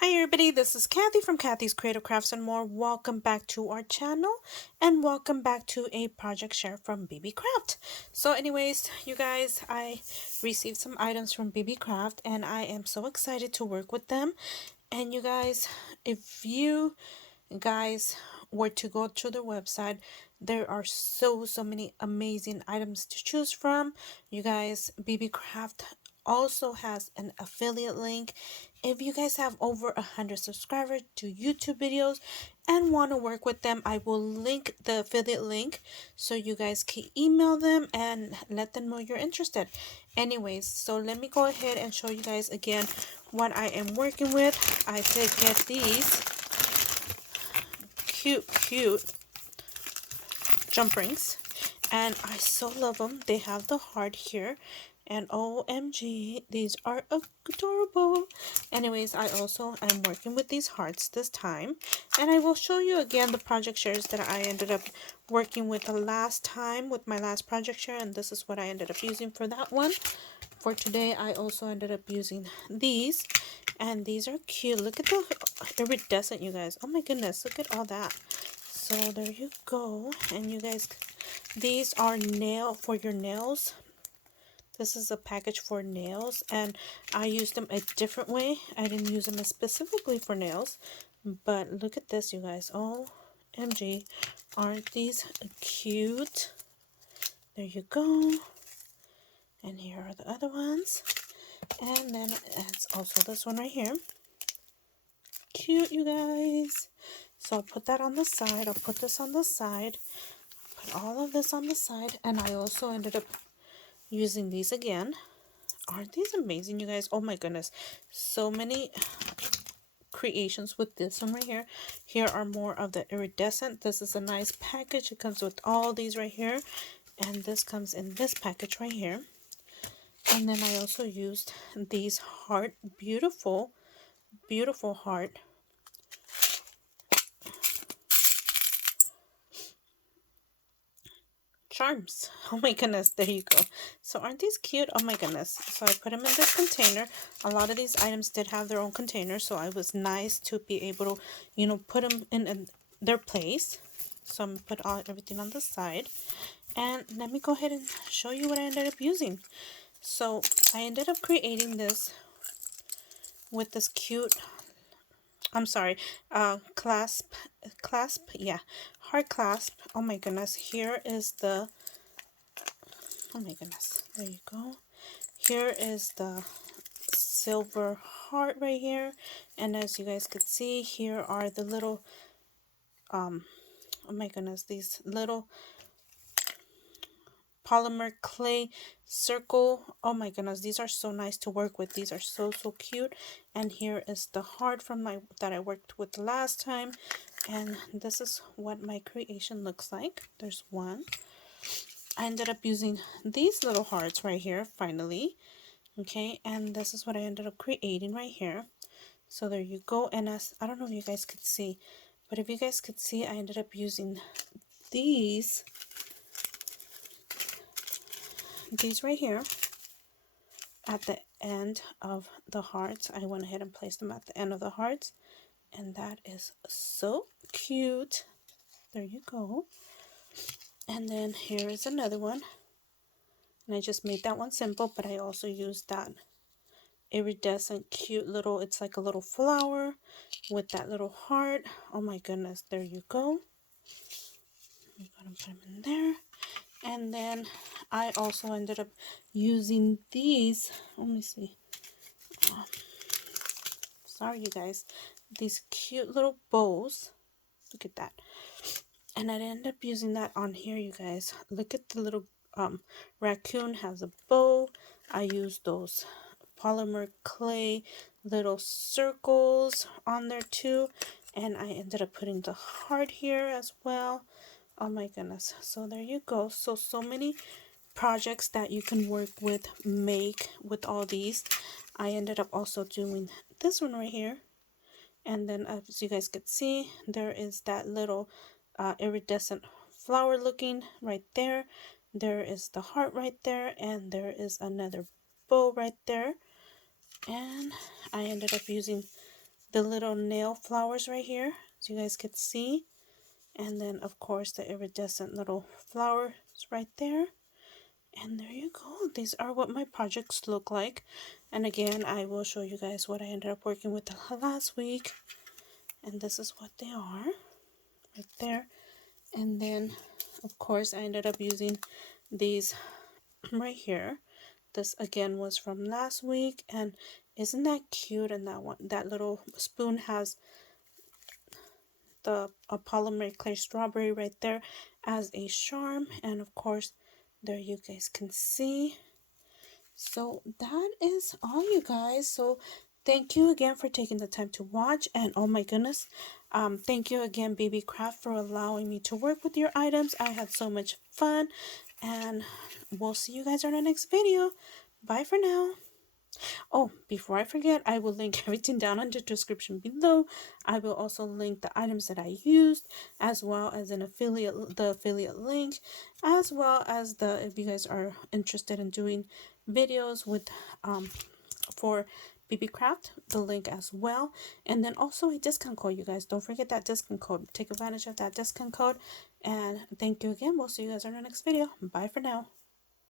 Hi everybody, this is Kathy from Kathy's Creative Crafts and More. Welcome back to our channel and welcome back to a project share from Beebeecraft. So anyways, you guys, I received some items from Beebeecraft and I am so excited to work with them. And you guys, if you guys were to go to their website, there are so many amazing items to choose from. You guys, Beebeecraft also has an affiliate link. If you guys have over 100 subscribers to YouTube videos and want to work with them, I will link the affiliate link so you guys can email them and let them know you're interested. Anyways, so let me go ahead and show you guys again what I am working with. I did get these cute jump rings and I so love them. They have the heart here and OMG, these are adorable. Anyways, I also am working with these hearts this time, and I will show you again the project shares that I ended up working with the last time with my last project share, and this is what I ended up using for that one. For today, I also ended up using these, and these are cute. Look at the iridescent, you guys. Oh my goodness, look at all that. So there you go. And you guys, these are for your nails. This is a package for nails, and I used them a different way. I didn't use them specifically for nails, but look at this, you guys. OMG, aren't these cute? There you go. And here are the other ones. And then it's also this one right here. Cute, you guys. So I'll put that on the side. I'll put this on the side. Put all of this on the side. And I also ended up using these again. Aren't these amazing, you guys? Oh my goodness. So many creations with this one right here. Here are more of the iridescent. This is a nice package. It comes with all these right here. And this comes in this package right here. And then I also used these beautiful heart charms. Oh my goodness, there you go. So aren't these cute? Oh my goodness. So I put them in this container. A lot of these items did have their own container, so I was nice to be able to, put them in their place. So I'm going to put everything on the side. And let me go ahead and show you what I ended up using. So I ended up creating this with this cute, I'm sorry, clasp, yeah, heart clasp. Oh my goodness, here is the, oh my goodness, there you go. Here is the silver heart right here, and as you guys could see, here are the little, oh my goodness, these little polymer clay circle. Oh my goodness, these are so nice to work with. These are so cute. And here is the heart from that I worked with last time, and this is what my creation looks like. There's one. I ended up using these little hearts right here finally. Okay, and this is what I ended up creating right here. So there you go. And I don't know if you guys could see, but if you guys could see, I ended up using these right here at the end of the hearts. I went ahead and placed them at the end of the hearts, and that is so cute. There you go. And then here is another one, and I just made that one simple, but I also used that iridescent cute little, it's like a little flower with that little heart. Oh my goodness, there you go. I'm gonna put them in there. And then I also ended up using these, let me see, sorry you guys, these cute little bows. Look at that. And I ended up using that on here, you guys. Look at the little raccoon has a bow. I used those polymer clay little circles on there too, and I ended up putting the heart here as well. Oh my goodness. So there you go. So many projects that you can work with, make with all these. I ended up also doing this one right here, and then as you guys could see, there is that little iridescent flower looking right there. There is the heart right there, and there is another bow right there. And I ended up using the little nail flowers right here, so you guys could see. And then of course the iridescent little flowers right there. And there you go. These are what my projects look like. And again, I will show you guys what I ended up working with last week. And this is what they are right there. And then of course I ended up using these right here. This again was from last week, and isn't that cute? And that one, that little spoon has the a polymer clear strawberry right there as a charm. And of course there you guys can see. So that is all, you guys. So thank you again for taking the time to watch. And oh my goodness, thank you again, Beebeecraft, for allowing me to work with your items. I had so much fun, and we'll see you guys on our next video. Bye for now. Oh, before I forget, I will link everything down in the description below. I will also link the items that I used, as well as the affiliate link, as well as if you guys are interested in doing videos with for Beebeecraft, the link as well. And then also a discount code, you guys. Don't forget that discount code. Take advantage of that discount code. And thank you again. We'll see you guys on our next video. Bye for now.